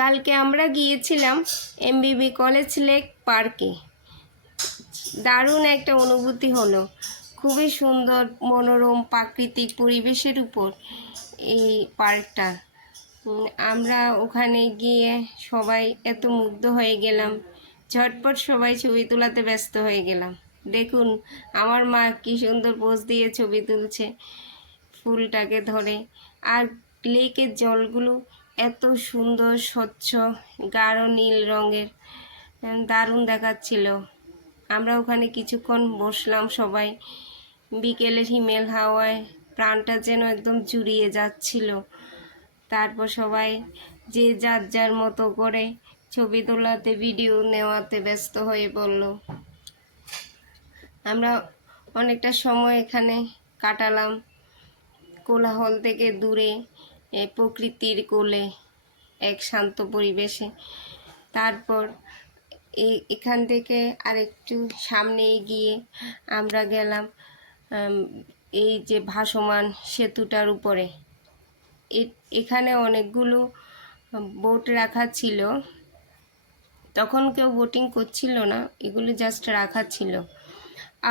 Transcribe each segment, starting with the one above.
কালকে আমরা গিয়েছিলাম এমবিবি কলেজ লেক পার্কে। দারুণ একটা অনুভূতি হলো। খুবই সুন্দর মনোরম প্রাকৃতিক পরিবেশের উপর এই পার্কটা। আমরা ওখানে গিয়ে সবাই এত মুগ্ধ হয়ে গেলাম, ঝটপট সবাই ছবি তোলাতে ব্যস্ত হয়ে গেলাম। দেখুন আমার মা কি সুন্দর পোজ দিয়ে ছবি তুলছে ফুলটাকে ধরে। আর লেকের জলগুলো এত সুন্দর স্বচ্ছ গাঢ় নীল রঙের, দারুণ দেখাচ্ছিল। আমরা ওখানে কিছুক্ষণ বসলাম সবাই। বিকেলের হিমেল হাওয়ায় প্রাণটা যেন একদম জুড়িয়ে যাচ্ছিল। তারপর সবাই যে যার যার মতো করে ছবি তোলাতে ভিডিও নেওয়াতে ব্যস্ত হয়ে পড়ল। আমরা অনেকটা সময় এখানে কাটালাম, কোলাহল থেকে দূরে প্রকৃতির কোলে এক শান্ত পরিবেশে। তারপর এখান থেকে আরেকটু সামনে গিয়ে আমরা গেলাম এই যে ভাসমান সেতুটার উপরে। এখানে অনেকগুলো বোট রাখা ছিল, তখন কেউ বোটিং করছিল না, এগুলো জাস্ট রাখা ছিল।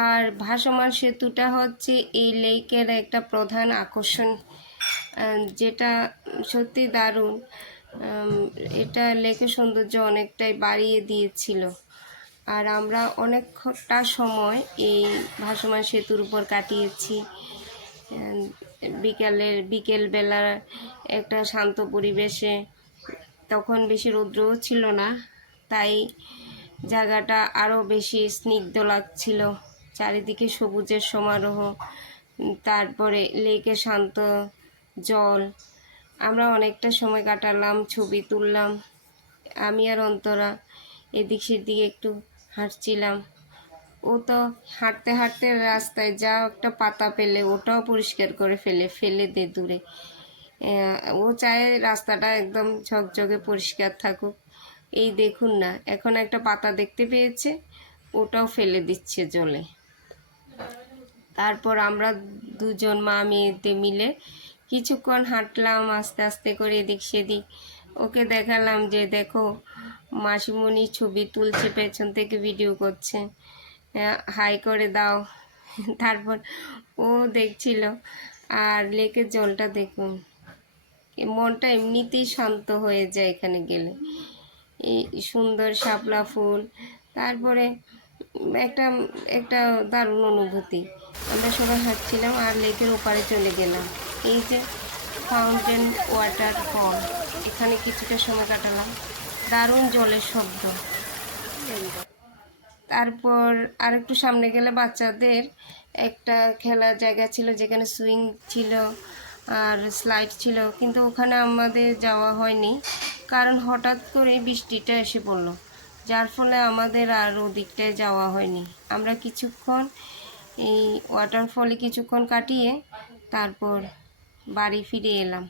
আর ভাসমান সেতুটা হচ্ছে এই লেকের একটা প্রধান আকর্ষণ, যেটা সত্যি দারুণ। এটা লেকের সৌন্দর্য অনেকটাই বাড়িয়ে দিয়েছিল। আর আমরা অনেকটা সময় এই ভাসমান সেতুর উপর কাটিয়েছি। বিকেলবেলার একটা শান্ত পরিবেশে, তখন বেশি রৌদ্রও ছিল না, তাই জায়গাটা আরও বেশি স্নিগ্ধ লাগছিল। চারিদিকে সবুজের সমারোহ, তারপরে লেকে শান্ত জল। আমরা অনেকটা সময় কাটালাম, ছবি তুললাম। আমি আর অন্তরা এদিক সেদিকে একটু হাঁটছিলাম। ও তো হাঁটতে হাঁটতে রাস্তায় যা একটা পাতা পেলে ওটাও পরিষ্কার করে ফেলে দে দূরে। ও চায় রাস্তাটা একদম ঝকঝকে পরিষ্কার থাকুক। এই দেখুন না, এখন একটা পাতা দেখতে পেয়েছে, ওটাও ফেলে দিচ্ছে জলে। তারপর আমরা দুজন মা মেয়েতে মিলে কিছুক্ষণ হাঁটলাম আস্তে আস্তে করে এদিক সেদিক। ওকে দেখালাম যে দেখো মাসিমণি ছবি তুলছে, পেছন থেকে ভিডিও করছে, হাই করে দাও। তারপর ও দেখছিল। আর লেকের জলটা দেখুন, মনটা এমনিতেই শান্ত হয়ে যায় এখানে গেলে। এই সুন্দর শাপলা ফুল, তারপরে একটা একটা দারুণ অনুভূতি। আমরা সবাই হাঁটছিলাম আর লেকের ওপারে চলে গেলাম। এই যে ফাউন্টেন ওয়াটার ফল, এখানে কিছুটা সময় কাটালাম, দারুণ জলের শব্দ। তারপর আর একটু সামনে গেলে বাচ্চাদের একটা খেলার জায়গা ছিল, যেখানে সুইং ছিল আর স্লাইড ছিল, কিন্তু ওখানে আমাদের যাওয়া হয়নি, কারণ হঠাৎ করে বৃষ্টিটা এসে পড়লো, যার ফলে আমাদের আর ওদিকটায় যাওয়া হয়নি। আমরা কিছুক্ষণ এই ওয়াটারফলে কিছুক্ষণ কাটিয়ে তারপর বাড়ি ফিরে এলাম।